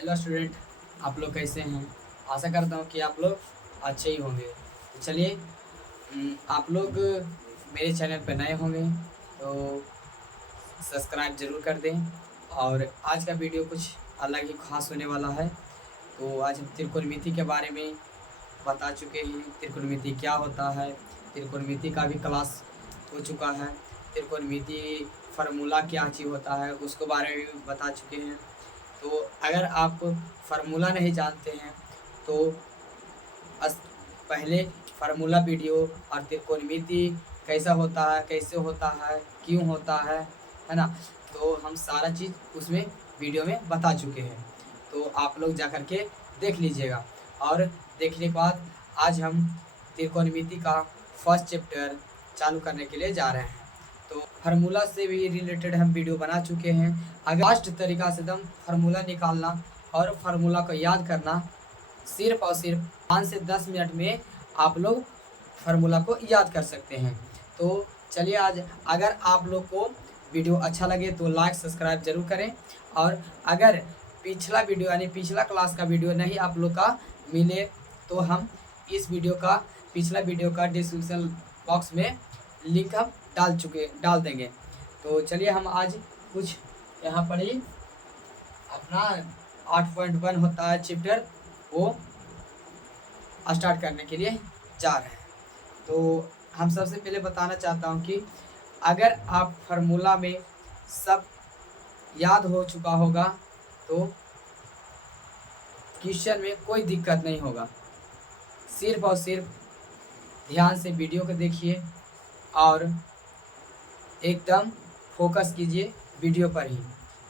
Hello student, आप लोग कैसे हैं। आशा करता हूँ कि आप लोग अच्छे ही होंगे। तो चलिए, आप लोग मेरे चैनल पर नए होंगे तो सब्सक्राइब ज़रूर कर दें। और आज का वीडियो कुछ अलग ही खास होने वाला है। तो आज हम त्रिकोणमिति के बारे में बता चुके हैं। त्रिकोणमिति क्या होता है, त्रिकोणमिति का भी क्लास हो चुका है। त्रिकोणमिति फार्मूला क्या चीज़ होता है उसके बारे में भी बता चुके हैं। तो अगर आप फार्मूला नहीं जानते हैं तो अस पहले फार्मूला वीडियो और त्रिकोणमिति कैसा होता है, कैसे होता है, क्यों होता है ना। तो हम सारा चीज़ उसमें वीडियो में बता चुके हैं। तो आप लोग जा कर के देख लीजिएगा। और देखने के बाद आज हम त्रिकोणमिति का फर्स्ट चैप्टर चालू करने के लिए जा रहे हैं। तो फार्मूला से भी रिलेटेड हम वीडियो बना चुके हैं। अगर फास्ट तरीका से एकदम फार्मूला निकालना और फार्मूला को याद करना, सिर्फ और सिर्फ 5 से 10 मिनट में आप लोग फार्मूला को याद कर सकते हैं। तो चलिए, आज अगर आप लोग को वीडियो अच्छा लगे तो लाइक सब्सक्राइब जरूर करें। और अगर पिछला वीडियो यानी पिछला क्लास का वीडियो नहीं आप लोग का मिले तो हम इस वीडियो का पिछला वीडियो का डिस्क्रिप्शन बॉक्स में लिंक हम डाल देंगे। तो चलिए, हम आज कुछ यहाँ पर ही अपना 8.1 होता है चैप्टर, वो स्टार्ट करने के लिए जा रहे हैं। तो हम सबसे पहले बताना चाहता हूँ कि अगर आप फार्मूला में सब याद हो चुका होगा तो क्वेश्चन में कोई दिक्कत नहीं होगा। सिर्फ और सिर्फ ध्यान से वीडियो को देखिए और एकदम फोकस कीजिए वीडियो पर ही।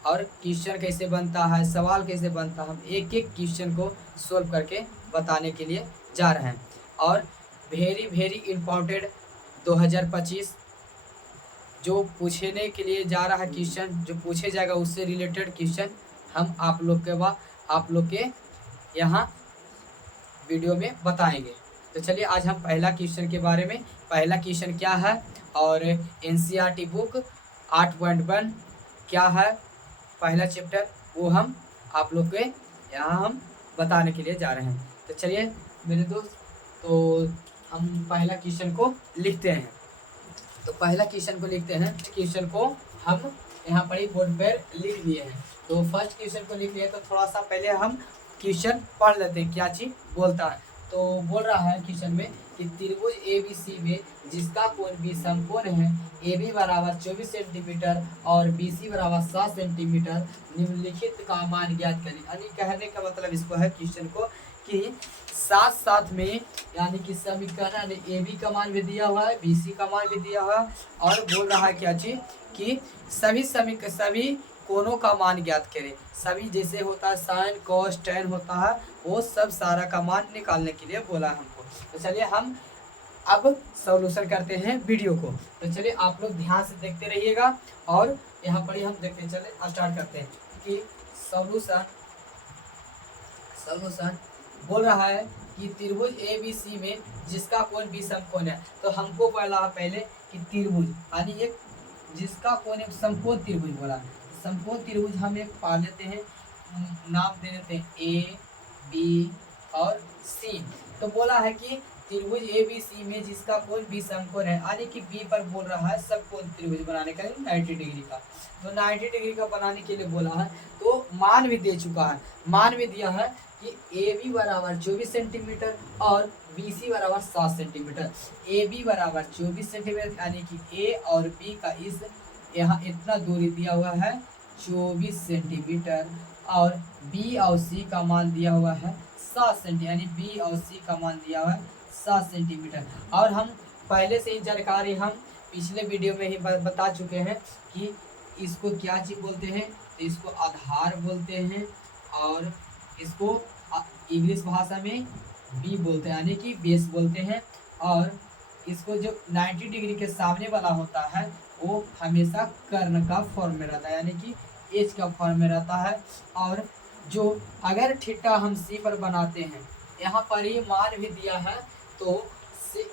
और क्वेश्चन कैसे बनता है, सवाल कैसे बनता है, हम एक एक क्वेश्चन को सोल्व करके बताने के लिए जा रहे हैं। और वेरी इम्पोर्टेंट 2025 जो पूछने के लिए जा रहा है क्वेश्चन, जो पूछे जाएगा उससे रिलेटेड क्वेश्चन हम आप लोग के यहाँ वीडियो में बताएंगे। तो चलिए, आज हम पहला क्वेश्चन के बारे में, पहला क्वेश्चन क्या है और एनसीईआरटी बुक 8.1 क्या है, पहला चैप्टर, वो हम आप लोग के यहाँ हम बताने के लिए जा रहे हैं। तो चलिए मेरे दोस्त, तो हम पहला क्वेश्चन को लिखते हैं। तो पहला क्वेश्चन को लिखते हैं। क्वेश्चन को हम यहाँ पर ही बोर्ड पर लिख लिए हैं। तो फर्स्ट क्वेश्चन को लिख लिए, तो थोड़ा सा पहले हम क्वेश्चन पढ़ लेते हैं क्या चीज़ बोलता है। तो बोल रहा है क्वेश्चन में कि त्रिभुज ABC में जिसका कोण भी समकोण है, AB बराबर 24 सेंटीमीटर और BC बराबर 7 सेंटीमीटर, निम्नलिखित का मान ज्ञात करें। यानी कहने का मतलब इसको है क्वेश्चन को कि साथ साथ में यानी कि समीकरण AB का मान भी दिया हुआ है, BC का मान भी दिया हुआ है, और बोल रहा है क्या चीज कि सभी कोणों का मान ज्ञात करें। सभी जैसे होता है साइन कॉस टैन होता है, वो सब सारा का मान निकालने के लिए बोला है हमको। तो चलिए हम अब सॉल्यूशन करते हैं वीडियो को। तो चलिए आप लोग ध्यान से देखते रहिएगा और यहाँ पर ही हम देखते चले स्टार्ट करते हैं कि सॉल्यूशन बोल रहा है कि त्रिभुज ABC में जिसका कोण भी समकोण है। तो हमको बोला पहले कि त्रिभुज यानी एक जिसका कोण एक समकोण त्रिभुज बोला। समकोण त्रिभुज हम एक पा लेते हैं, नाम दे देते हैं A, B और C। तो बोला है कि त्रिभुज ABC में जिसका कोण भी समकोण है, यानी कि B पर बोल रहा है समकोण त्रिभुज बनाने का 90 डिग्री का। तो 90 डिग्री का बनाने के लिए बोला है, तो मान भी दे चुका है, मान भी दिया है कि AB बराबर 24 सेंटीमीटर और BC बराबर 7 सेंटीमीटर। AB बराबर 24 सेंटीमीटर यानी कि A और B का इस यहाँ इतना दूरी दिया हुआ है 24 सेंटीमीटर, और B और C का मान दिया हुआ है 7 सेंटीमीटर, यानी B और C का मान दिया हुआ है 7 सेंटीमीटर। और हम पहले से ही जानकारी हम पिछले वीडियो में ही बता चुके हैं कि इसको क्या चीज़ बोलते हैं। तो इसको आधार बोलते हैं और इसको इंग्लिश भाषा में बी बोलते हैं, यानी कि बेस बोलते हैं। और इसको जो 90 डिग्री के सामने वाला होता है वो हमेशा कर्ण का फॉर्म में रहता है, यानी कि एच का फॉर्म में रहता है। और जो अगर थीटा हम सी पर बनाते हैं, यहाँ पर ही मान भी दिया है, तो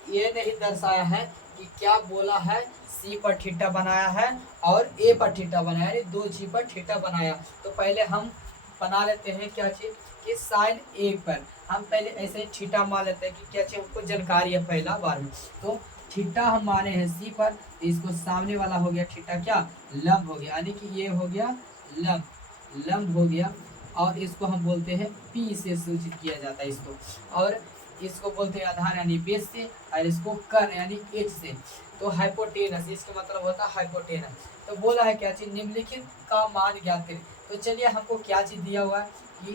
ये नहीं दर्शाया है कि क्या बोला है सी पर थीटा बनाया है और ए पर थीटा बनाया, यानी दो चीज पर थीटा बनाया। तो पहले हम बना लेते हैं क्या चीज कि साइन ए पर हम पहले ऐसे ही थीटा मान लेते हैं कि क्या चीज हमको जानकारी है पहला बार में। तो थीटा हम माने हैं सी पर, तो इसको सामने वाला हो गया थीटा क्या लंब हो गया, यानी कि ये हो गया लंब, लंब हो गया। और इसको हम बोलते हैं पी से सूचित किया जाता है इसको, और इसको बोलते हैं आधार यानी बेस से, और इसको कर्ण यानी एच से। तो हाइपोटेनस इसका मतलब होता है हाइपोटेनस। तो बोला है क्या चीज निम्नलिखित का मान ज्ञात करें। तो चलिए हमको क्या चीज दिया हुआ है कि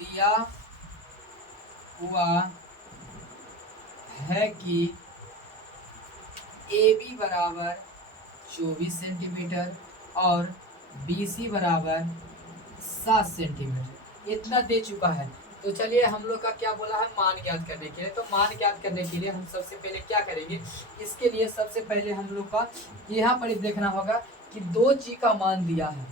दिया हुआ है कि ए बी बराबर 24 सेंटीमीटर और बी सी बराबर 7 सेंटीमीटर इतना दे चुका है। तो चलिए हम लोग का क्या बोला है मान ज्ञात करने के लिए। तो मान ज्ञात करने के लिए हम सबसे पहले क्या करेंगे, इसके लिए सबसे पहले हम लोग का यहाँ पर देखना होगा कि दो चीज का मान दिया है,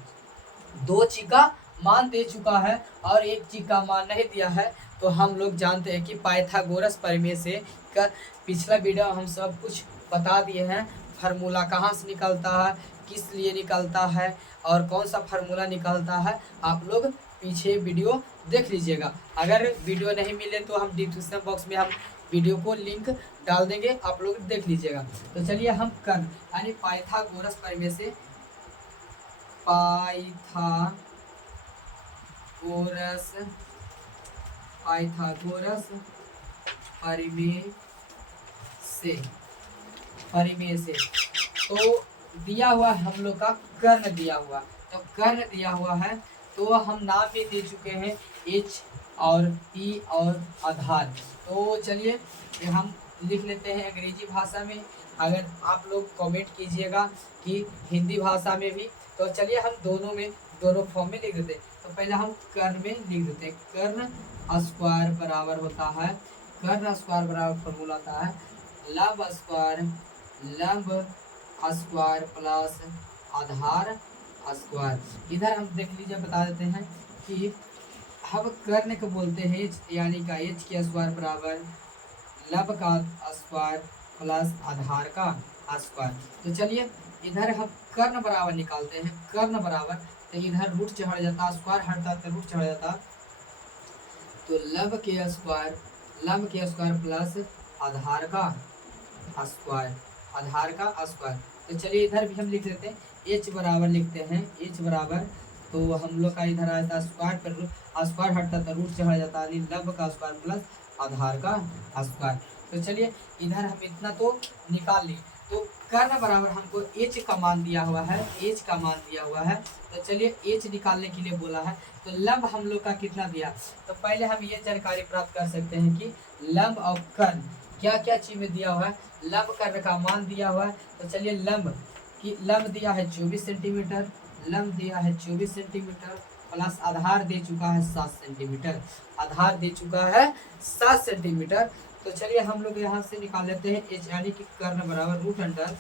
दो चीज का मान दे चुका है और एक चीज का मान नहीं दिया है। तो हम लोग जानते हैं कि पाइथागोरस प्रमेय से का पिछला वीडियो हम सब कुछ बता दिए हैं, फार्मूला कहाँ से निकलता है, किस लिए निकलता है और कौन सा फार्मूला निकलता है, आप लोग पीछे वीडियो देख लीजिएगा। अगर वीडियो नहीं मिले तो हम डिस्क्रिप्शन बॉक्स में हम वीडियो को लिंक डाल देंगे, आप लोग देख लीजिएगा। तो चलिए हम कर्ण यानी पाइथागोरस प्रमेय से पाइथागोरस परिमेय से तो दिया हुआ हम लोग का कर्ण दिया हुआ, तो कर्ण दिया हुआ है। तो हम नाम भी दे चुके हैं एच और पी और आधार। तो चलिए ये हम लिख लेते हैं अंग्रेजी भाषा में, अगर आप लोग कमेंट कीजिएगा कि हिंदी भाषा में भी। तो चलिए हम दोनों में दोनों फॉर्म में लिख देते हैं। तो पहले हम कर्ण में लिख देते हैं, कर्ण स्क्वायर बराबर होता है, कर्ण स्क्वायर बराबर फॉर्मूला आता है लंब स्क्वायर प्लस आधार स्क्वायर। इधर हम देख लीजिए बता देते हैं कि हम कर्ण को बोलते हैं एच, यानी का एच के स्क्वायर बराबर लंब का स्क्वायर प्लस आधार का स्क्वायर। तो चलिए इधर हम कर्ण बराबर निकालते हैं, कर्ण बराबर तो इधर रूट चढ़ जाता, स्क्वायर हटता तो रूट चढ़ जाता, तो लंब के स्क्वायर प्लस आधार का स्क्वायर। तो चलिए इधर भी हम लिख देते हैं एच बराबर लिखते हैं, एच बराबर तो हम लोग का इधर आ जाता स्क्वायर पर स्क्वायर हटता तो रूट चढ़ जाता, यानी लंब का स्क्वायर प्लस आधार का स्क्वायर। तो चलिए इधर हम इतना तो निकाल लिए। तो कर्ण बराबर हमको एच का मान दिया हुआ है, एच का मान दिया हुआ है। तो चलिए एच निकालने के लिए बोला है। तो लंब हम लोग का कितना दिया, तो पहले हम ये जानकारी प्राप्त कर सकते हैं कि लंब और कर्ण क्या क्या चीज में दिया हुआ है। लंब कर्ण का मान दिया हुआ है। तो चलिए लंब दिया है 24 सेंटीमीटर, लंब दिया है 24 सेंटीमीटर प्लस आधार दे चुका है 7 सेंटीमीटर, आधार दे चुका है 7 सेंटीमीटर। तो चलिए हम लोग यहाँ से निकाल लेते हैं एच, यानी कि कर्ण बराबर रूट अंडर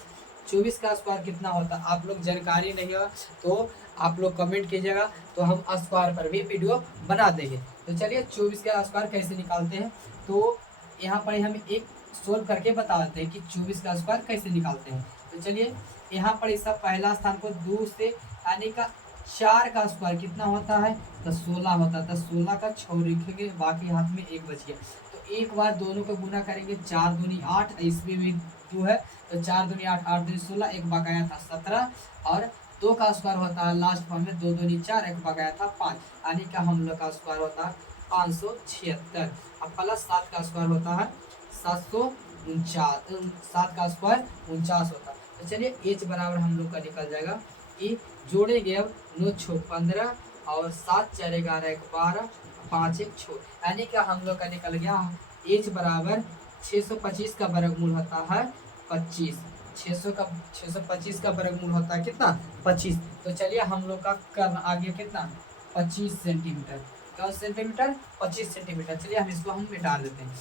24 का स्क्वायर कितना होता है। आप लोग जानकारी नहीं हो तो आप लोग कमेंट कीजिएगा, तो हम स्क्वायर पर भी वीडियो बना देंगे। तो चलिए 24 का स्क्वायर कैसे निकालते हैं, तो यहाँ पर हम एक सोल्व करके बता देते हैं कि 24 का स्क्वायर कैसे निकालते हैं। तो चलिए यहाँ पर इसका पहला स्थान को 2 से यानी का 4 का स्क्वायर कितना होता है, तो 16 होता है। तो 16 का 6 लिखेंगे, बाकी हाथ में 1 बच गया। तो एक बार दोनों को गुना करेंगे, 4 दूनी 8, इसमें भी 2 है तो 4 दूनी 8, 8 दूनी 16, एक बकाया था 17, और 2 का स्क्वायर होता है लास्ट फॉर्म में 2 दूनी 4, एक बकाया था 5, यानी कि हम लोग का स्क्वायर होता है 576। अब प्लस 7 का स्क्वायर होता है 749, 7 का स्क्वायर 49 होता है। तो चलिए एच बराबर हम लोग का निकल जाएगा कि जोड़ेंगे अब 9 6 15 और 7 4 11 1 12 5 1 6, यानी कि हम लोग का निकल गया एच बराबर 625 का वर्गमूल होता है 25, 625 का वर्गमूल होता है कितना 25। तो चलिए हम लोग का कर्ण आ गया कितना 25 सेंटीमीटर, कौन सेंटीमीटर 25 सेंटीमीटर। चलिए हम इसको हम मिटा देते हैं,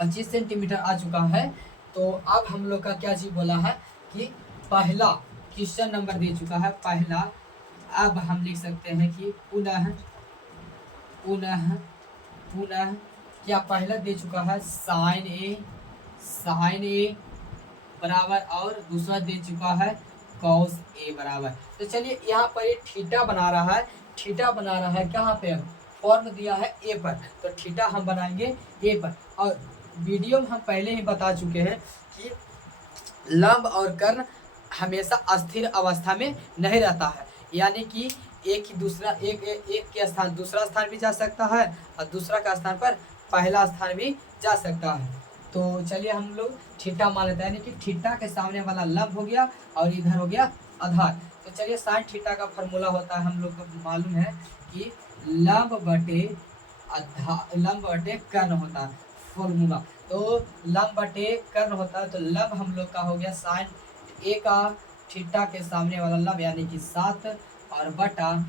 25 सेंटीमीटर आ चुका है। तो अब हम लोग का क्या चीज बोला है कि पहला क्वेश्चन नंबर दे चुका है पहला। अब हम लिख सकते हैं कि पुनः क्या पहला दे चुका है साइन ए बराबर, और दूसरा दे चुका है कॉस ए बराबर। तो चलिए यहाँ पर ये थीटा बना रहा है, थीटा बना रहा है कहाँ पे, फॉर्म दिया है ए पर, तो थीटा हम बनाएंगे ए पर। और वीडियो में हम पहले ही बता चुके हैं कि लंब और कर्ण हमेशा अस्थिर अवस्था में नहीं रहता है, यानी कि एक ही दूसरा एक के स्थान दूसरा स्थान भी जा सकता है और दूसरा का स्थान पर पहला स्थान भी जा सकता है। तो चलिए हम लोग थीटा मान लेते हैं, यानी कि थीटा के सामने वाला लंब हो गया और इधर हो गया आधार। तो चलिए साइन थीटा का फॉर्मूला होता है, हम लोग को मालूम है कि लंब बटे कर्ण होता है फॉर्मूला। तो लंब बटे कर्ण होता है, तो लंब हम लोग का हो गया साइन ए का थीटा के सामने वाला लंब यानी कि 7 और बटा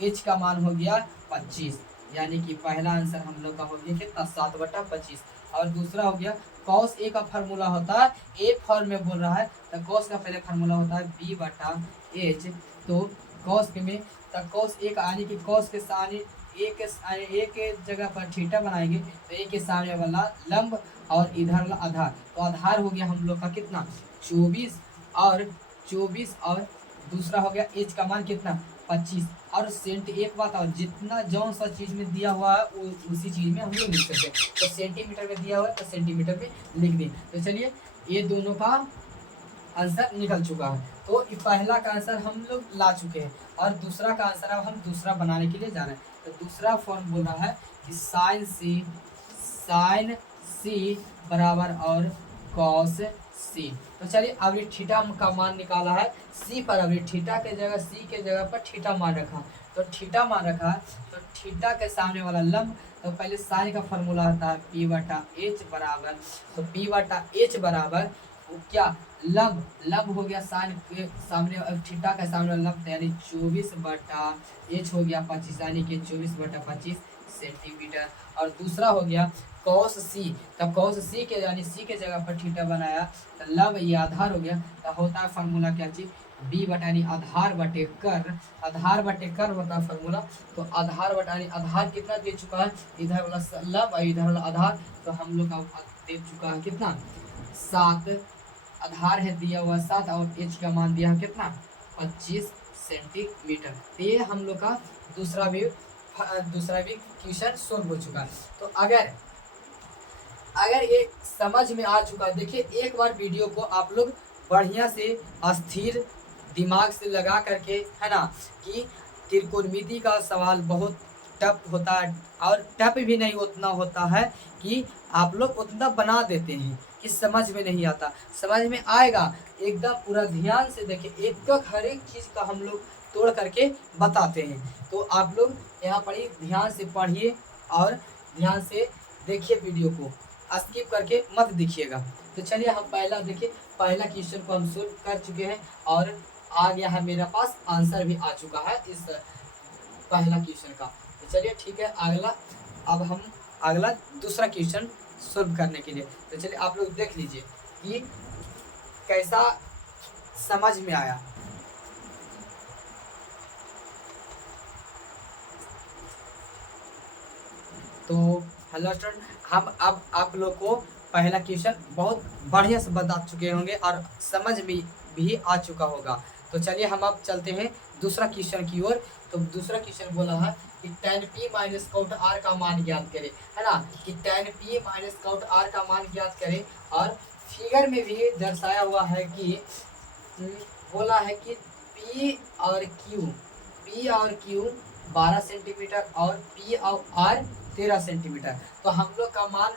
एच का मान हो गया 25, यानी कि पहला आंसर हम लोग का हो गया कितना 7/25। और दूसरा हो गया कॉस ए का फार्मूला होता है, ए फॉर्म में बोल रहा है तो कॉस का पहले फार्मूला होता है b/h। तो कॉस में तो कॉस ए का यानी कि कॉस के सामने ए के जगह पर थीटा बनाएंगे तो ए के सामने वाला लंब और इधर वाला आधार, तो आधार हो गया हम लोग का कितना 24 और दूसरा हो गया एच का मान कितना 25। और एक बात और जितना जौन सा चीज में दिया हुआ है वो उसी चीज में हम लोग लिख सकते हैं, तो सेंटीमीटर में दिया हुआ है तो सेंटीमीटर में लिख दें। तो चलिए ये दोनों का आंसर निकल चुका है, तो पहला का आंसर हम लोग ला चुके हैं और दूसरा का आंसर अब हम दूसरा बनाने के लिए जा रहे हैं। तो दूसरा फॉर्म बोल रहा है कि साइन सी बराबर और कॉस सी। तो चलिए अब ये थीटा का मान निकाला है सी पर, अब ये थीटा के जगह सी के जगह पर थीटा मान रखा, तो थीटा मान रखा है तो थीटा के सामने वाला लंब, तो पहले साइन का फॉर्मूला आता है p/h बराबर, तो p/h बराबर क्या लंब हो गया साइन के सामने थीटा के सामने लंब यानी 24/h हो गया 25, यानी कि 24/25 सेंटीमीटर। और दूसरा हो गया कॉस सी, तब कॉस सी के यानी सी के जगह पर थीटा बनाया तो लंब ये आधार हो गया, तो होता है फार्मूला क्या चीज b यानी आधार बटे कर होता है फार्मूला। तो आधार बटानी आधार कितना दे चुका है, इधर वाला लंब और इधर वाला आधार, तो हम लोग का दे चुका है कितना 7, आधार है दिया हुआ 7 और एच का मान दिया है कितना 25 सेंटीमीटर। तो ये हम लोग का दूसरा भी क्वेश्चन सोल्व हो चुका है। तो अगर ये समझ में आ चुका है, देखिए एक बार वीडियो को आप लोग बढ़िया से स्थिर दिमाग से लगा करके, है ना, कि त्रिकोणमिति का सवाल बहुत टफ होता है और टफ भी नहीं उतना होता है कि आप लोग उतना बना देते हैं कि समझ में नहीं आता, समझ में आएगा एकदम पूरा ध्यान से देखिए, एक हर एक चीज़ का हम लोग तोड़ करके बताते हैं। तो आप लोग यहाँ पढ़िए, ध्यान से पढ़िए और ध्यान से देखिए, वीडियो को स्किप करके मत देखिएगा। तो चलिए हम पहला देखिए, पहला क्वेश्चन को हम सोल्व कर चुके हैं और आ गया है मेरे पास आंसर भी आ चुका है इस पहला क्वेश्चन का। तो चलिए ठीक है, अब हम अगला दूसरा क्वेश्चन सोल्व करने के लिए, तो चलिए आप लोग देख लीजिए कि कैसा समझ में आया। तो हेलो स्टूडेंट, हम अब आप लोग को पहला क्वेश्चन बहुत बढ़िया से बता चुके होंगे और समझ में भी आ चुका होगा। तो चलिए हम अब चलते हैं दूसरा क्वेश्चन की ओर। तो दूसरा क्वेश्चन बोला है कि tan p minus cot r का मान ज्ञात करें, है ना, कि tan p minus cot r का मान ज्ञात करें। और फिगर में भी दर्शाया हुआ है कि बोला है कि p और q 12 सेंटीमीटर और p और r 13 सेंटीमीटर। तो हम लोग का मान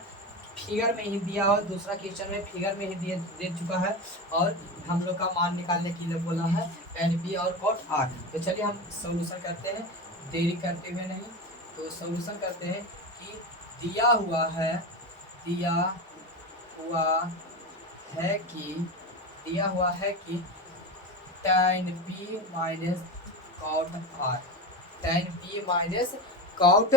फिगर में ही दिया हुआ, दूसरा क्वेश्चन में फिगर में ही दे चुका है और हम लोग का मान निकालने के लिए बोला है tan p और cot r। तो चलिए हम सॉल्यूशन करते हैं, देरी करते हुए नहीं, तो सॉल्यूशन करते हैं कि दिया हुआ है कि tan p minus cot r, tan p minus cot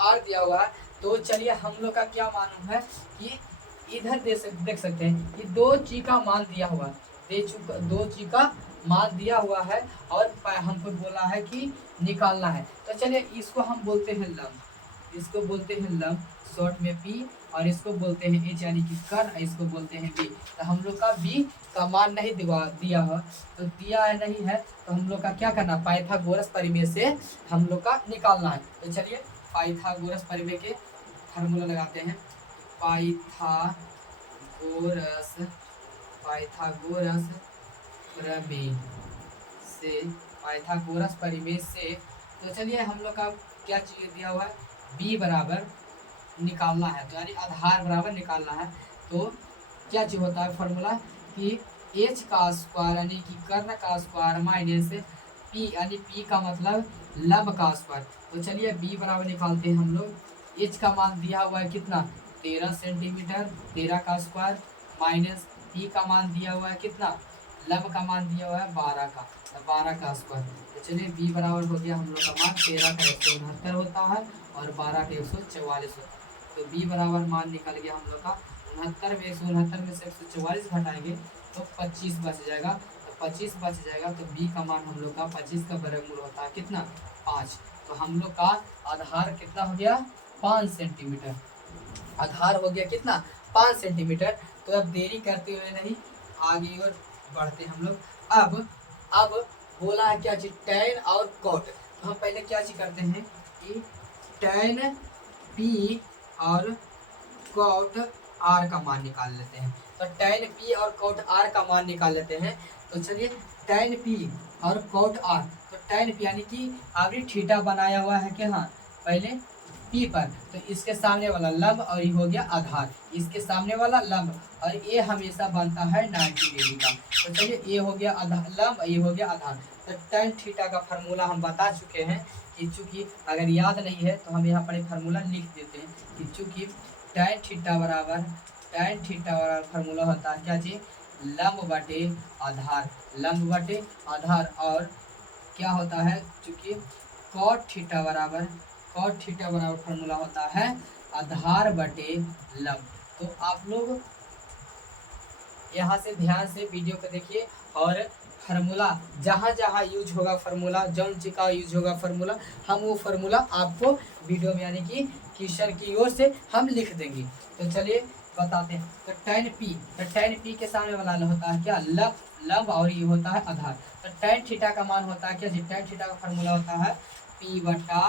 r दिया हुआ है। तो चलिए हम लोग का क्या मालूम है कि इधर देख सकते हैं कि दो चीज का मान दिया हुआ है, दो चीज का मान दिया हुआ है और हमको बोला है कि निकालना है। तो चलिए इसको हम बोलते हैं लंब, इसको बोलते हैं लंब शॉर्ट में पी, और इसको बोलते हैं एच यानी कि कर्ण, इसको बोलते हैं बी। तो हम लोग का बी का मान नहीं दिया है, तो दिया है नहीं है, तो हम लोग का क्या करना, पाइथागोरस परिमेय से हम लोग का निकालना है। तो चलिए पाइथागोरस परिमेय के फार्मूला लगाते हैं। पाइथागोरस पाइथागोरस प्रमेय से, पाइथागोरस परिमेय से, तो चलिए हम लोग का क्या चीज दिया हुआ है, b बराबर निकालना है, तो यानी आधार बराबर निकालना है। तो क्या चीज होता है फॉर्मूला कि h का स्क्वायर यानी कि कर्ण का स्क्वायर माइनस p यानी p का मतलब लंब का स्क्वायर। तो चलिए b बराबर निकालते हैं हम लोग। h का मान दिया हुआ है कितना, 13 सेंटीमीटर, 13 का स्क्वायर माइनस p का मान दिया हुआ है कितना, लंब का मान दिया हुआ है 12 का, तो 12 का स्क्वायर। तो चलिए b बराबर हो गया हम लोग का मान 13 का 169 होता है और 12 का 144 होता है। तो b बराबर मान निकल गया हम लोग का 69 में 169 में से 144 घटाएंगे तो 25 बच जाएगा। तो 25 बच जाएगा तो b का मान हम लोग का 25 का वर्गमूल होता है कितना, 5। तो हम लोग का आधार कितना हो गया, 5 सेंटीमीटर। आधार हो गया कितना, 5 सेंटीमीटर। तो अब देरी करते हुए नहीं, आगे और बढ़ते हम लोग। अब बोला है क्या चीज, टैन और कॉट। तो हम पहले क्या चीज करते हैं कि टैन पी और कॉट आर का मान निकाल लेते हैं। तो टैन पी और कॉट आर का मान निकाल लेते हैं। तो चलिए टैन पी और कॉट आर, तो टैन पी यानी कि अभी थीटा बनाया हुआ है कि हाँ पहले पी पर, तो इसके सामने वाला लंब और ये हो गया आधार, इसके सामने वाला लंब, और ये हमेशा बनता है 90 डिग्री का। तो चलिए ये हो गया लंब, ये हो गया आधार। तो टैन थीटा का फार्मूला हम बता चुके हैं कि चूंकि अगर याद नहीं है तो हम यहाँ पर एक फार्मूला लिख देते हैं कि चूंकि टैन थीटा बराबर फार्मूला होता है क्या चीज, लंब बटे आधार, लंब बटे आधार। और क्या होता है, चूंकि कॉट थीटा बराबर फार्मूला होता है आधार बटे लंब। तो आप लोग यहाँ से ध्यान से वीडियो को देखिए, और फार्मूला जहाँ जहाँ यूज होगा फार्मूला, जौन चीज का यूज होगा फार्मूला, हम वो फार्मूला आपको वीडियो में यानी कि क्वेश्चन की ओर से हम लिख देंगे। तो चलिए बताते हैं। तो टैन पी के सामने वाला होता है क्या, लंब और ये होता है आधार। तो टैन थीटा का मान होता है क्या जी, टैन थीटा का फार्मूला होता है पी बटा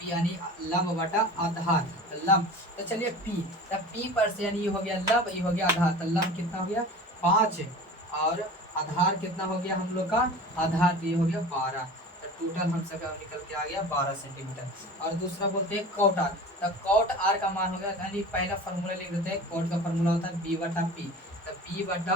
पी यानी लंब बटा आधार, तो लंब। तो चलिए पी, तब पी पर से यानी ये हो गया लंब, ये हो गया आधार, तो लंब कितना हो गया 5 और आधार कितना हो गया हम लोग का, आधार ये हो गया 12। तो टोटल हम सबका निकल के आ गया 12 सेंटीमीटर। और दूसरा बोलते हैं कॉट आर, तब कॉट आर का मान हो गया, यानी पहला फार्मूला लिख देते हैं, कॉट का फार्मूला होता है बी बटा पी। तो बी बटा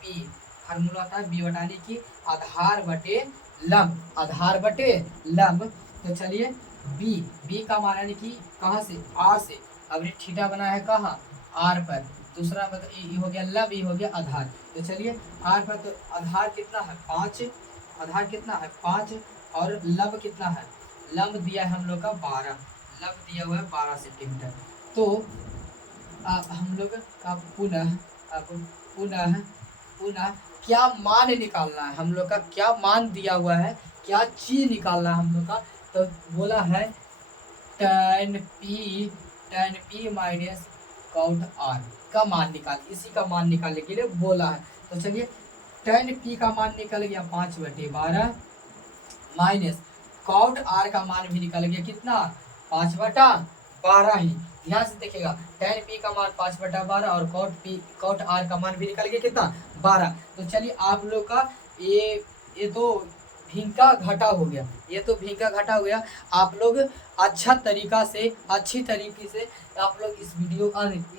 पी फार्मूला होता है बी बटा यानी कि आधार बटे लंब, आधार बटे लंब। तो चलिए बी का मान यानी कि कहाँ से, आर से, अब ये थीटा बना है कहाँ, आर पर। दूसरा मतलब ये हो गया लंब, ये हो गया आधार। तो चलिए आर पर, तो आधार कितना है 5, आधार कितना है 5, और लंब कितना है, लंब दिया है हम लोग का 12, लंब दिया हुआ है 12 सेंटीमीटर। तो अब हम लोग का पुनः क्या मान निकालना है, हम लोग का क्या मान दिया हुआ है, क्या चीज निकालना है हम लोग का। तो बोला है tan P minus cot R का मान निकाल, इसी का मान निकालने के लिए बोला है। तो चलिए टैन पी का मान निकल गया 5/12 माइनस कॉट आर का मान भी निकल गया कितना, 5/12 ही। ध्यान से देखिएगा, टैन पी का मान 5/12 और कॉट आर का मान भी निकल गया कितना, 12। तो चलिए आप लोग का ये तो भिंका घटा हो गया, ये तो भिंका घटा हो गया। आप लोग अच्छी तरीके से आप लोग इस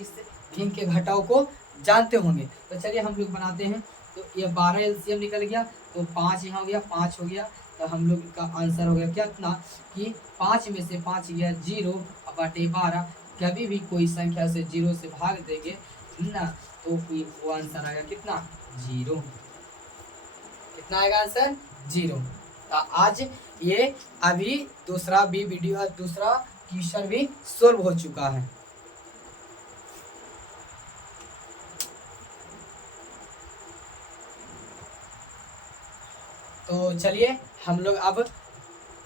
इस भिंग के घटाव को जानते होंगे। तो चलिए हम लोग बनाते हैं। तो ये 12 एलसीएम निकल गया, तो 5 यहाँ हो गया, 5 हो गया। तो हम लोग का आंसर हो गया क्या, इतना कि 5 में से 5 गया 0/12। कभी भी कोई संख्या से 0 से भाग देंगे ना, तो वो आंसर आएगा कितना, 0। कितना आएगा आंसर, 0। तो आज ये अभी दूसरा क्वेश्चन भी सोल्व हो चुका है। तो चलिए हम लोग अब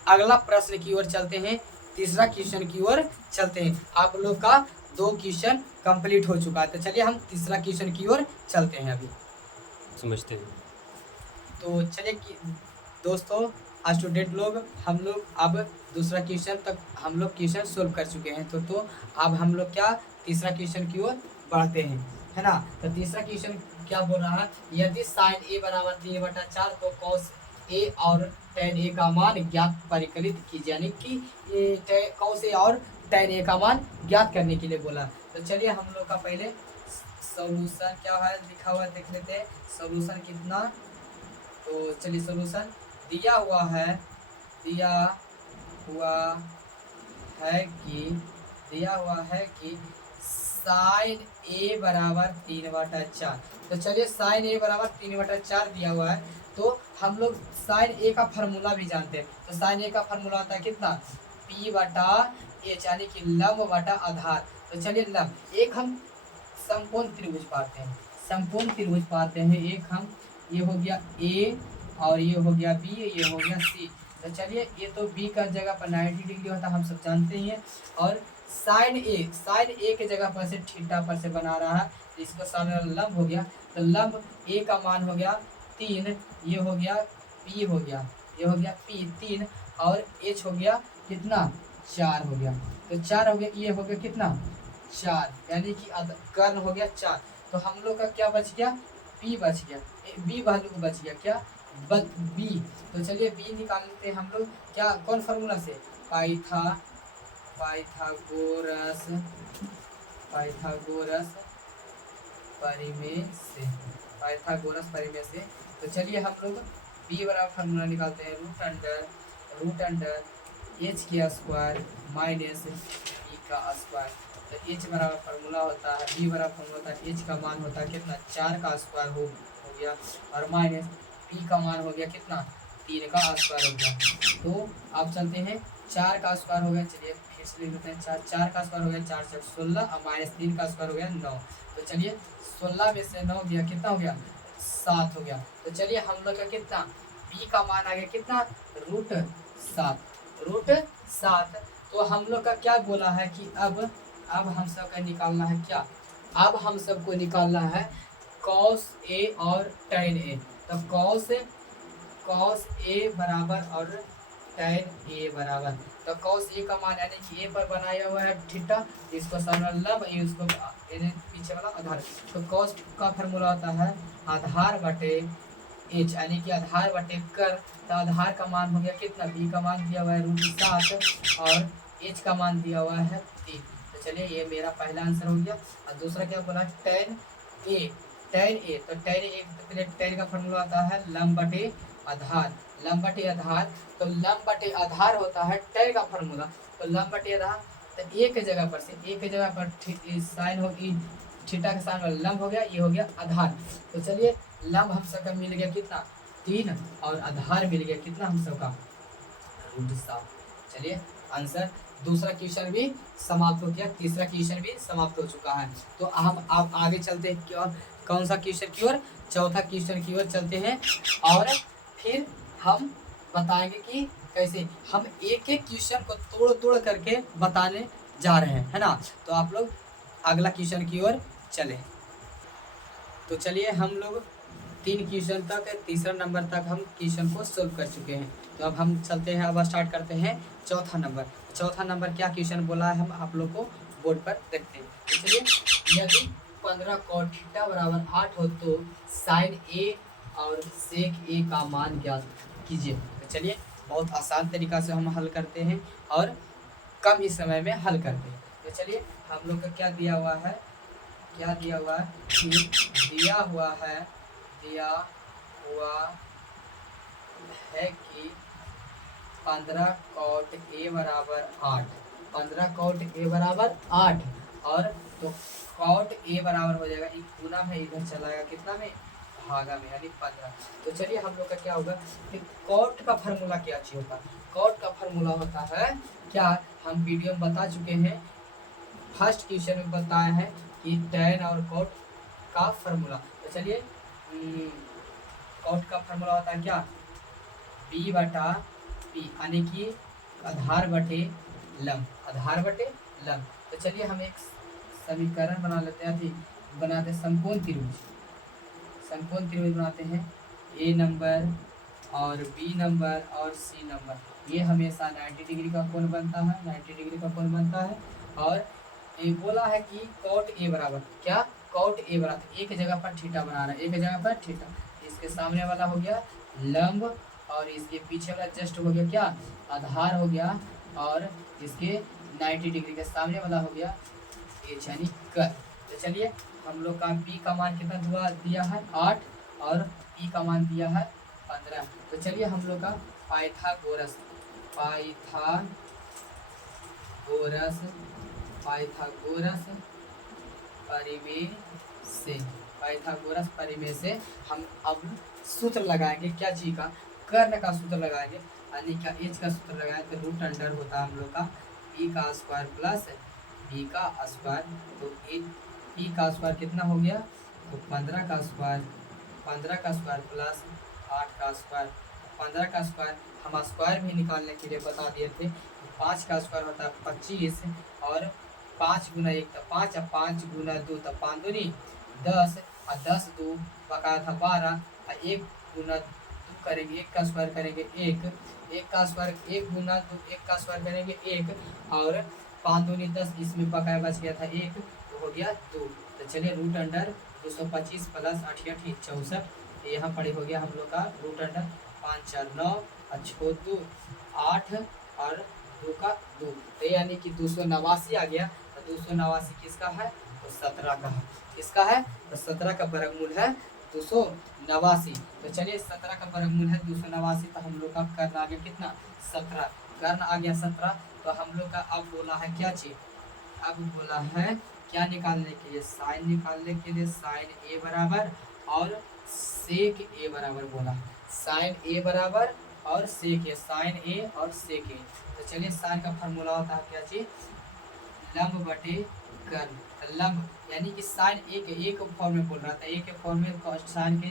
अगला प्रश्न की ओर चलते हैं। तीसरा क्वेश्चन की ओर चलते हैं। आप लोग का 2 क्वेश्चन कंप्लीट हो चुका है, तो चलिए हम तीसरा क्वेश्चन की ओर चलते हैं अभी समझते हैं। तो चलिए दोस्तों स्टूडेंट लोग, हम लोग अब दूसरा क्वेश्चन तक हम लोग क्वेश्चन सोल्व कर चुके हैं। तो अब हम लोग क्या तीसरा क्वेश्चन की ओर बढ़ते हैं, है ना। तो तीसरा क्वेश्चन क्या बोल रहा है, यदि साइन ए बराबर 3/4 तो कॉस ए और tan ए का मान ज्ञात परिकलित कीजिए, यानी कि ये कॉस ए और tan ए का मान ज्ञात करने के लिए बोला। तो चलिए हम लोग का पहले सॉल्यूशन क्या है लिखा हुआ देख लेते हैं। सॉल्यूशन कितना, तो चलिए सॉल्यूशन दिया हुआ है कि साइन ए बराबर 3/4। तो चलिए साइन ए बराबर 3/4 दिया हुआ है, तो हम लोग साइन ए का फार्मूला भी जानते हैं। तो साइन ए का फार्मूला होता है कितना, P/H, यानी कि लंब बटा आधार। तो चलिए लंब एक हम समकोण त्रिभुज पाते हैं एक हम, ये हो गया ए और ये हो गया बी, ये हो गया सी। तो चलिए ये तो बी का जगह पर 90 डिग्री होता है, हम सब जानते हैं। और साइन ए के जगह पर से थीटा पर से बना रहा है, इसका सामने लंब हो गया। तो लंब ए का मान हो गया 3, ये हो गया पी हो गया, ये हो गया पी 3, और एच हो गया कितना 4 हो गया। तो 4 हो गया, ये हो गया कितना 4, यानी कि कर्ण हो गया 4। तो हम लोग का क्या बच गया, पी बच गया, बी वैल्यू बच गया क्या बी। तो चलिए बी निकाल लेते हैं हम लोग, क्या कौन फार्मूला से, पाइथागोरस परिमेय से। तो चलिए हम लोग बी बराबर फार्मूला निकालते हैं, रूट अंडर एच के स्क्वायर माइनस बी का स्क्वायर। तो एच बराबर फार्मूला होता है, बी बराबर फार्मूला होता है, एच का मान होता है कितना 4 का स्क्वायर हो गया, और माइनस पी का मान हो गया कितना 3 का स्क्वायर हो गया। तो आप चलते हैं 4 का स्क्वायर हो गया, चलिए फिर से लिख लेते हैं 4 का स्क्वायर हो गया 4 से 16, और माइनस 3 का स्क्वायर हो गया 9। तो चलिए 16 में से 9 गया कितना हो गया 7 हो गया। तो चलिए हम लोग का कितना बी का मान आ गया कितना रूट 7। तो हम लोग का क्या बोला है कि अब हम सब का निकालना है क्या, अब हम सबको निकालना है कॉस ए और tan ए। तो कॉस ए बराबर और tan ए बराबर, तो कॉस ए का मान यानी कि ए पर बनाया हुआ है थीटा, इसको सामने लंब, इसको पीछे वाला आधार। तो कॉस का फार्मूला होता है आधार बटे एच, यानी कि आधार बटे कर। तो आधार का मान हो गया कितना, बी का मान दिया हुआ है रूट 7 और एच का मान दिया हुआ है 3। तो चलिए ये मेरा पहला आंसर हो गया। और दूसरा क्या बोला tan ए। तो पहले tan का फार्मूला आता है लंब बटे आधार। तो लंब बटे आधार होता है tan का फार्मूला, तो लंब बटे आधार। तो एक जगह पर साइन हो थीटा के साइन लंब हो गया, ये हो गया आधार। तो चलिए लंब हम सबका मिल गया कितना 3, और आधार मिल गया कितना हम सबका रूट 7। चलिए आंसर दूसरा क्वेश्चन भी समाप्त हो गया, तीसरा क्वेश्चन भी समाप्त हो चुका है। तो हम आप आगे चलते हैं कौन सा क्वेश्चन की ओर, चौथा क्वेश्चन की ओर चलते हैं। और फिर हम बताएंगे कि कैसे हम एक एक क्वेश्चन को तोड़ करके बताने जा रहे हैं, है ना। तो आप लोग अगला क्वेश्चन की ओर चले। तो चलिए हम लोग 3 क्वेश्चन तक, तीसरा नंबर तक हम क्वेश्चन को सोल्व कर चुके हैं। तो अब हम चलते हैं, अब स्टार्ट करते हैं चौथा नंबर क्या क्वेश्चन बोला है हम आप लोग को बोर्ड पर देखते हैं। तो चलिए यदि 15 cot थीटा बराबर 8 हो तो साइन ए और सेक ए का मान ज्ञात कीजिए। तो चलिए बहुत आसान तरीका से हम हल करते हैं और कम ही समय में हल करते हैं। तो चलिए हम लोग का क्या दिया हुआ है कि दिया हुआ है कि 15 cot ए बराबर 8, 15 cot ए बराबर 8, और तो cot ए बराबर हो जाएगा, एक गुना में इधर चलाएगा कितना में भागा में, यानी 15। तो चलिए हम लोग का क्या होगा कि cot का फार्मूला क्या चीज होता है, cot का फार्मूला होता है क्या, हम वीडियो में बता चुके हैं, फर्स्ट क्वेश्चन में बताया है कि tan और cot का फार्मूला। तो चलिए cot का फार्मूला होता है क्या, b/p, यानी कि आधार बटे लंब, आधार बटे लंब। तो चलिए हम एक समीकरण बना लेते हैं, बनाते हैं समकोण त्रिभुज। समकोण त्रिभुज बनाते हैं, ए नंबर और बी नंबर और सी नंबर, ये हमेशा 90 डिग्री का कोण बनता है, 90 डिग्री का कोण बनता है। और ये बोला है कि कॉट ए बराबर क्या, कॉट ए बराबर एक जगह पर थीटा बना रहा है, एक जगह पर थीटा। इसके सामने वाला हो गया लंब और इसके पीछे वाला जस्ट हो गया क्या, आधार हो गया। और इसके 90 डिग्री के सामने वाला हो गया एच यानी कर। तो चलिए हम लोग का पी का मान कितना दिया है 8 और पी का मान दिया है 15। तो चलिए हम लोग का पाइथागोरस परिमेय से हम अब सूत्र लगाएंगे क्या चीज का, कर्ण का सूत्र लगाएंगे, यानी क्या एच का सूत्र लगाएंगे। तो रूट अंडर होता है हम लोग का e का स्क्वायर प्लस b का स्क्वायर। तो e का स्क्वायर कितना हो गया, तो 15 का स्क्वायर प्लस 8 का स्क्वायर। 15 का स्क्वायर हम स्क्वायर भी निकालने के लिए बता दिए थे। 5 का स्क्वायर होता है 25 और 5 गुना 1 तो 5 और 5 गुना 2 तो 5 दूनी 10 और 10 2 बकाया था 12 और 1 गुना 2 करेंगे, 1 का स्क्वायर करेंगे 1 का स्क्वायर 1 गुना 2 1 का स्क्वायर करेंगे 1 और 5 दूनी 10, इसमें बकाया बच गया था 1 तो हो गया 2। तो चलिए रूट अंडर 225 प्लस 8 64, यहाँ पड़े हो गया हम लोग का रूट अंडर 5 4 9 और 6 2 8 और 2 का 2, तो यानी कि 289 आ गया। तो 289 किसका है, तो 17 का है। किसका है, तो 17 का वर्गमूल है 289। तो चलिए 17 का वर्गमूल है 289, तो हम लोग का कर्ण आ गया कितना 17, कर्ण आ गया 17। तो हम लोग का अब बोला है क्या चीज, अब बोला है क्या निकालने के लिए, साइन निकालने के लिए साइन ए बराबर और सेक ए बराबर बोला, साइन ए बराबर और सेक ए, साइन ए और सेक ए। तो चलिए साइन का फार्मूला होता है क्या चीज, लंब बटे कर्ण। लंब यानी कि साइन ए के एक फॉर्म में बोल रहा था, ए के फॉर्म में साइन के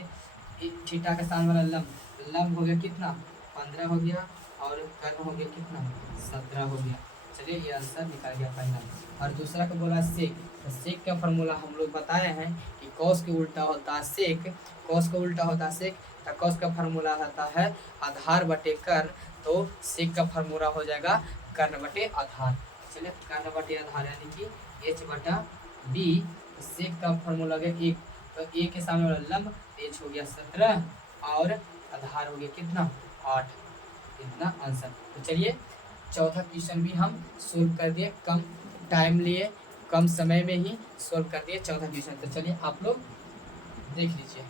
थीटा के साइन वाला लंब हो गया कितना 15 हो गया और कर्ण हो गया कितना 17 हो गया। चलिए ये आंसर निकाल गया पहला। और दूसरा का बोला सेक, तो सेक का फॉर्मूला हम लोग बताए हैं कि कॉस के उल्टा होता है सेक, कॉस का उल्टा होता है सेक। तो कॉस का फार्मूला होता है आधार बटे कर्ण, तो सेक का फार्मूला हो जाएगा कर्ण बटे आधार। चलिए कर्ण बटे आधार यानी कि एच बटा बी, सेक का फार्मूला गया 1, तो ए के सामने वाला लंब एच हो गया 17 और आधार हो गया कितना 8, इतना आंसर। तो चलिए चौथा क्वेश्चन भी हम सोल्व कर दिए, कम टाइम लिए कम समय में ही सोल्व कर दिए चौथा क्वेश्चन। तो चलिए आप लोग देख लीजिए।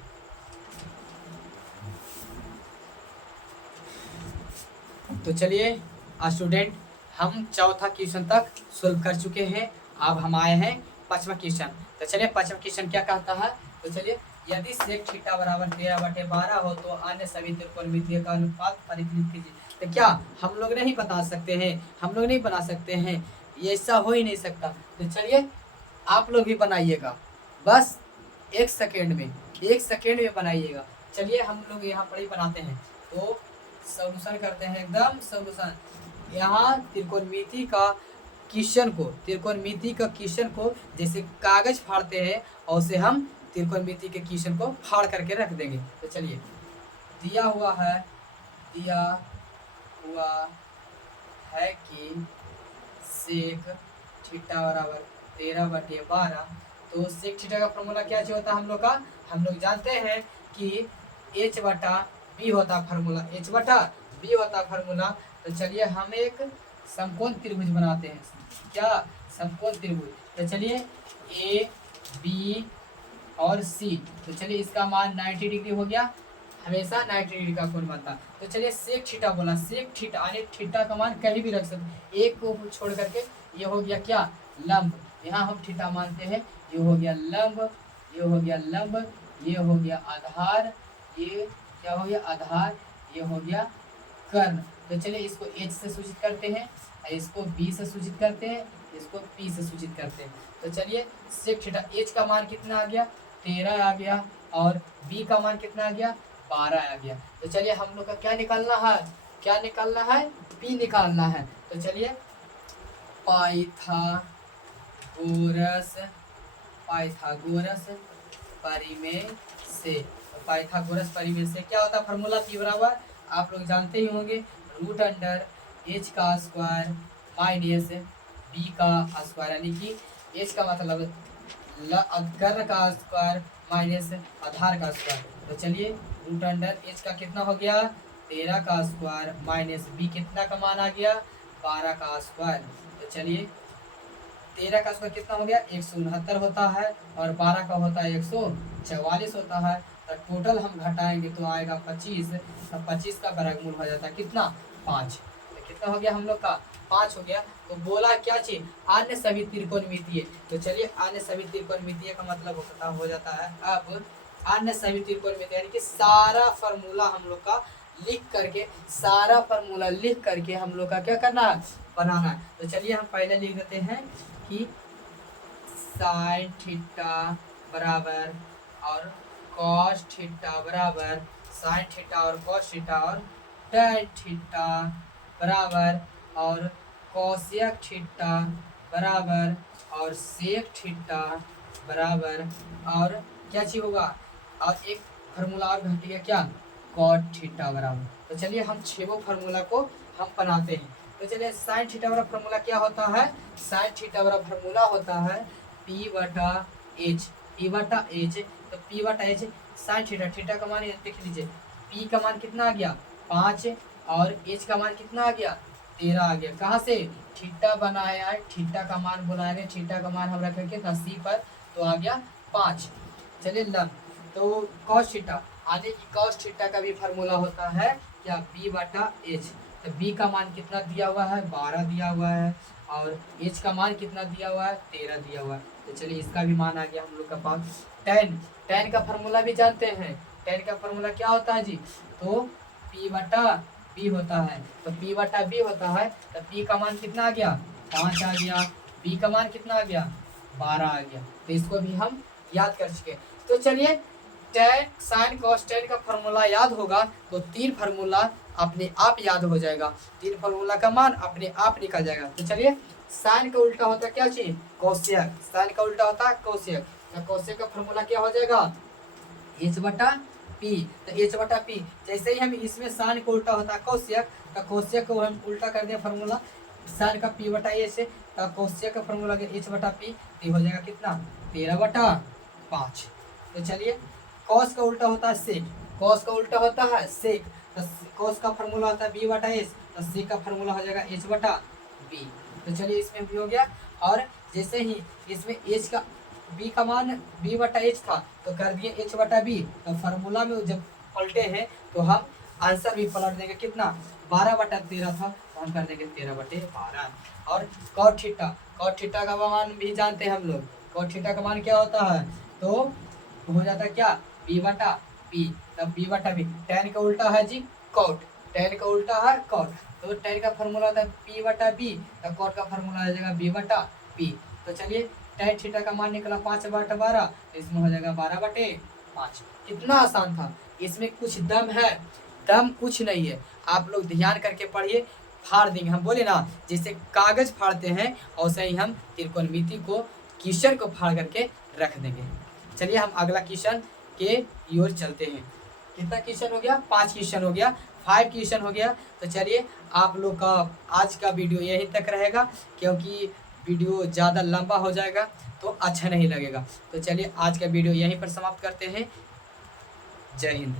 तो चलिए स्टूडेंट हम चौथा क्वेश्चन तक सोल्व कर चुके हैं, अब हम आए हैं पांचवा क्वेश्चन। तो चलिए पांचवा क्वेश्चन क्या कहता है, तो चलिए यदि सेक थीटा बराबर 13/12 हो तो अन्य सभी त्रिकोणमितियों का अनुपात परिकलित कीजिए। तो क्या हम लोग नहीं बता सकते हैं, हम लोग नहीं बना सकते हैं, ये ऐसा हो ही नहीं सकता। तो चलिए आप लोग भी बनाइएगा, बस 1 सेकेंड में, 1 सेकेंड में बनाइएगा। चलिए हम लोग यहाँ पर ही बनाते हैं, तो सॉल्यूशन करते हैं एकदम सॉल्यूशन। यहाँ त्रिकोणमिति का क्वेश्चन को जैसे कागज फाड़ते हैं और उसे हम त्रिकोणमिति के क्वेश्चन को फाड़ करके रख देंगे। तो चलिए दिया हुआ है कि सेक थीटा बराबर 13/12, तो सेक थीटा का फॉर्मूला क्या होता है हम लोग का, हम लोग जानते हैं कि h बटा बी होता फार्मूला, h बटा बी होता फार्मूला। तो चलिए हम एक समकोण त्रिभुज बनाते हैं, क्या समकोण त्रिभुज। तो चलिए ए बी और सी, तो चलिए इसका मान 90 डिग्री हो गया, हमेशा 90 डिग्री का कोण बनता। तो चलिए सेक थीटा बोला, सेक थीटा यानी थीटा का मान कहीं भी रख सकते, एक को छोड़ करके ये हो गया क्या लंब, यहाँ हम थीटा मानते हैं, ये हो गया लंब, ये हो गया लंब, ये हो गया आधार, ये क्या हो गया आधार, ये हो गया कर्ण। तो चलिए इसको H से सूचित करते हैं, इसको B से सूचित करते हैं, इसको P से सूचित करते हैं। तो चलिए सेक थीटा H का मान कितना आ गया 13 आ गया और B का मान कितना आ गया 12 आ गया। तो चलिए हम लोग का क्या निकालना है, P निकालना है। तो चलिए पाइथागोरस पाइथागोरस परिमेय से। पाइथागोरस परिमेय से क्या होता है फार्मूला पी बराबर आप लोग जानते ही होंगे रूट अंडर एच का स्क्वायर माइनस बी का स्क्वायर, यानी कि एच का मतलब कर्ण का स्क्वायर माइनस आधार का स्क्वायर। तो चलिए रूट अंडर एच का कितना हो गया 13 का स्क्वायर माइनस बी कितना का मान आ गया 12 का स्क्वायर। तो चलिए 13 का स्क्वायर कितना हो गया 169 होता है और 12 का होता है 144 होता है। तो टोटल हम घटाएंगे तो आएगा 25। तो 25 का वर्गमूल हो जाता है कितना 5। तो कितना हो गया हम लोग का 5 हो गया। तो बोला क्या चीज अन्य सभी त्रिकोणमितीय। तो चलिए अन्य सभी त्रिकोणमितीय का मतलब हो जाता है अब अन्य सभी त्रिकोणमितीय, यानी कि सारा फार्मूला हम लोग का लिख करके हम लोग का क्या करना है बनाना है। तो चलिए हम पहले लिख देते हैं कि साइन थीटा बराबर और कॉस थीटा बराबर साइन थीटा और कॉस थीटा और tan थीटा बराबर और कोसेक थीटा बराबर और सेक थीटा बराबर और क्या चीज होगा और एक फार्मूला और घटेगा क्या कॉट थीटा बराबर। तो चलिए हम छेवो फार्मूला को हम बनाते हैं। तो चलिए साइन थीटा बराबर फार्मूला क्या होता है साइन थीटा बराबर फार्मूला होता है पी बटा एच। तो पी बटा एच साइन थीटा का मान देख लीजिए पी का मान कितना आ गया 5 और एच का मान कितना आ गया 13 आ गया। कहाँ से थीटा बनाया है थीटा का मान बनाएंगे थीटा का मान हम रखेंगे 80 पर तो आ गया 5। चलिए लब तो कॉस थीटा आने की कॉस थीटा का भी फार्मूला होता है क्या बी बटा एच। तो बी का मान कितना दिया हुआ है 12 दिया हुआ है और एच का मान कितना दिया हुआ है 13 दिया हुआ है। तो चलिए इसका भी मान आ गया हम लोग का पास। tan का फार्मूला भी जानते हैं tan का फार्मूला क्या होता है जी तो p बटा b होता है। तो p बटा b होता है तो p का मान कितना आ गया 5 आ गया b का मान कितना आ गया 12 आ गया। तो इसको भी हम याद कर चुके। तो चलिए tan sin cos tan का फार्मूला याद होगा तो 3 फार्मूला अपने आप याद हो जाएगा 3 फार्मूला का मान अपने आप निकल जाएगा। तो चलिए साइन का उल्टा होता है क्या चीज कोसेक। साइन का उल्टा होता है कोसेक। तो कोसेक का फार्मूला क्या हो जाएगा h बटा p। तो h बटा p जैसे ही हम इसमें साइन को उल्टा होता है कोसेक तो कोसेक को हम उल्टा कर दें फार्मूला साइन का p बटा a से तो कोसेक का फार्मूला h बटा p तो हो जाएगा कितना 13 बटा 5। तो चलिए कॉस का उल्टा होता है सेक। कॉस का उल्टा होता है सेक तो कॉस का फार्मूला होता है b बटा s तो सेक का फार्मूला हो जाएगा h बटा b। तो चलिए इसमें भी हो गया। और जैसे ही इसमें h का b का मान b बटा h था तो कर दिए h बटा b। तो फार्मूला में जब पलटे हैं तो हम आंसर भी पलट देंगे कितना 12 बटा 13 था तो हम कर देंगे 13 बटे 12। और कॉट थीटा का मान भी जानते हैं हम लोग। कॉट थीटा का मान क्या होता है तो हो जाता है क्या b बटा p। तब b बटा b tan का उल्टा है जी कॉट tan का उल्टा है कॉट। तो tan का फार्मूला होता है p बटा b तो कॉट का फार्मूला आ जाएगा b बटा p। तो चलिए tan थीटा का मान निकला 5 बटा 12 तो इसमें हो जाएगा 12 बटे 5। कितना आसान था इसमें कुछ दम है दम कुछ नहीं है आप लोग ध्यान करके पढ़िए फाड़ देंगे। हम बोले ना जैसे कागज फाड़ते हैं वैसे ही हम त्रिकोणमिति को क्वेश्चन को फाड़ करके रख देंगे। चलिए हम अगला क्वेश्चन के ओर चलते हैं। कितना क्वेश्चन हो गया 5 क्वेश्चन हो गया 5 क्वेश्चन हो गया। तो चलिए आप लोग का आज का वीडियो यहीं तक रहेगा क्योंकि वीडियो ज़्यादा लंबा हो जाएगा तो अच्छा नहीं लगेगा। तो चलिए आज का वीडियो यहीं पर समाप्त करते हैं। जय हिंद।